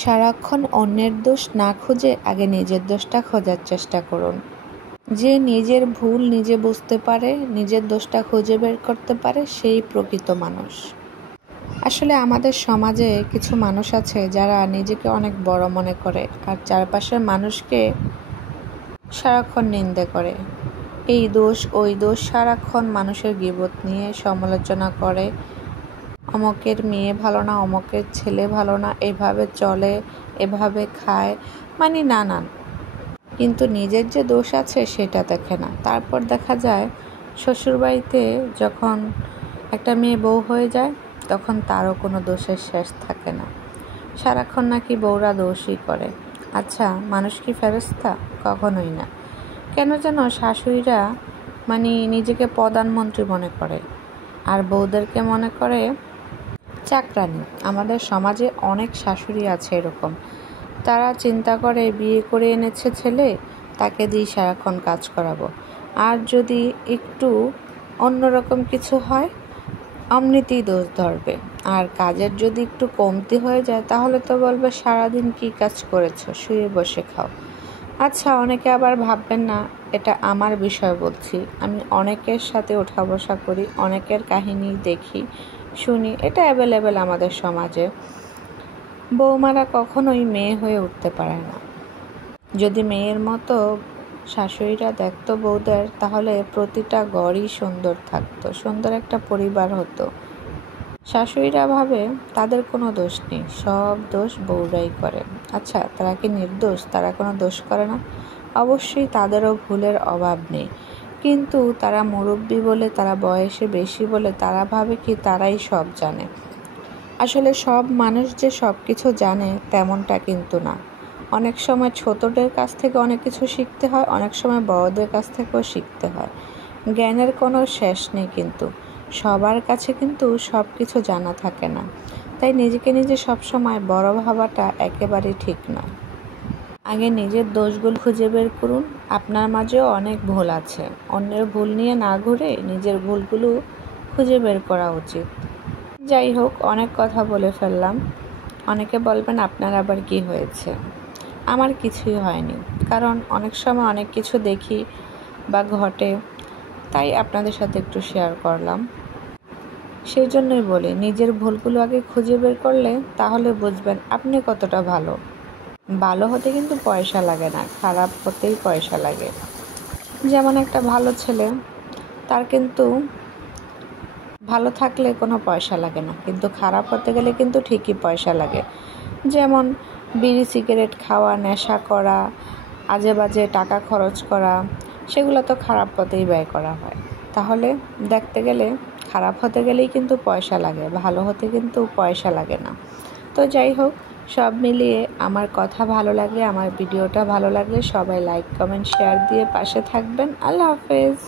সারাক্ষণ অন্যের দোষ না খুঁজে আগে নিজের দোষটা খোঁজার চেষ্টা করুন। যে নিজের ভুল নিজে বুঝতে পারে, নিজের দোষটা খুঁজে বের করতে পারে, সেই প্রকৃত মানুষ। আসলে আমাদের সমাজে কিছু মানুষ আছে যারা নিজেকে অনেক বড় মনে করে আর চারপাশের মানুষকে সারাক্ষণ নিন্দে করে। এই দোষ ওই দোষ সারাক্ষণ মানুষের গীবত নিয়ে সমালোচনা করে। অমকের মেয়ে ভালো না, অমকের ছেলে ভালো না, এভাবে চলে, এভাবে খায়, মানে নানান। কিন্তু নিজের যে দোষ আছে সেটা দেখে না। তারপর দেখা যায় শ্বশুরবাড়িতে যখন একটা মেয়ে বউ হয়ে যায় তখন তারও কোনো দোষের শেষ থাকে না। সারাক্ষণ নাকি বউরা দোষই করে। আচ্ছা, মানুষ কি ফেরেশতা? কখনোই না। কেন যেন শাশুড়িরা নিজেকে প্রধানমন্ত্রী মনে করে আর বউদেরকে মনে করে চাকরানি। আমাদের সমাজে অনেক শাশুড়ি আছে এরকম। তারা চিন্তা করে বিয়ে করে এনেছে ছেলে, তাকে দিয়ে সারাক্ষণ কাজ করাবো, আর যদি একটু অন্যরকম কিছু হয় অমনিতেই দোষ ধরবে। আর কাজের যদি একটু কমতি হয়ে যায় তাহলে তো বলবে সারাদিন কি কাজ করেছো, শুয়ে বসে খাও। আচ্ছা, অনেকে আবার ভাববেন না এটা আমার বিষয় বলছি। আমি অনেকের সাথে ওঠা বসা করি, অনেকের কাহিনী দেখি শুনি, এটা অ্যাভেলেবেল আমাদের সমাজে। বৌমারা কখনোই মেয়ে হয়ে উঠতে পারে না। যদি মেয়ের মতো শাশুড়িরা দেখতো বউদের, তাহলে প্রতিটা ঘরই সুন্দর থাকতো, সুন্দর একটা পরিবার হতো। শাশুড়িরা ভাবে তাদের কোনো দোষ নেই, সব দোষ বউরাই করে। আচ্ছা, তারা কি নির্দোষ? তারা কোনো দোষ করে না? অবশ্যই তাদেরও ভুলের অভাব নেই, কিন্তু তারা মুরব্বী বলে, তারা বয়সে বেশি বলে তারা ভাবে কি তারাই সব জানে। আসলে সব মানুষ যে সব কিছু জানে তেমনটা কিন্তু না। অনেক সময় ছোটদের কাছ থেকে অনেক কিছু শিখতে হয়, অনেক সময় বড়দের কাছ থেকেও শিখতে হয়। জ্ঞানের কোনো শেষ নেই, কিন্তু সবার কাছে কিন্তু সব কিছু জানা থাকে না। তাই নিজেকে নিজে সবসময় বড় ভাবাটা একেবারেই ঠিক নয়। আগে নিজের দোষগুলো খুঁজে বের করুন। আপনার মাঝেও অনেক ভুল আছে, অন্যের ভুল নিয়ে না ঘুরে নিজের ভুলগুলো খুঁজে বের করা উচিত। যাই হোক, অনেক কথা বলে ফেললাম। অনেকে বলবেন আপনার আবার কি হয়েছে? আমার কিছুই হয়নি, কারণ অনেক সময় অনেক কিছু দেখি বা ঘটে, তাই আপনাদের সাথে একটু শেয়ার করলাম। সেই জন্যই বলি, নিজের ভুলগুলো আগে খুঁজে বের করলে তাহলে বুঝবেন আপনি কতটা ভালো। ভালো হতে কিন্তু পয়সা লাগে না, খারাপ হতেই পয়সা লাগে। যেমন একটা ভালো ছেলে, তার কিন্তু ভালো থাকলে কোনো পয়সা লাগে না, কিন্তু খারাপ হতে গেলে কিন্তু ঠিকই পয়সা লাগে। যেমন বিড়ি সিগারেট খাওয়া, নেশা করা, আজে বাজে টাকা খরচ করা, সেগুলো তো খারাপ পথেই ব্যয় করা হয়। তাহলে দেখতে গেলে খারাপ হতে গেলেই কিন্তু পয়সা লাগে, ভালো হতে কিন্তু পয়সা লাগে না। তো যাই হোক, সব মিলিয়ে আমার কথা ভালো লাগলে, আমার ভিডিওটা ভালো লাগলে সবাই লাইক কমেন্ট শেয়ার দিয়ে পাশে থাকবেন। আল্লাহ হাফেজ।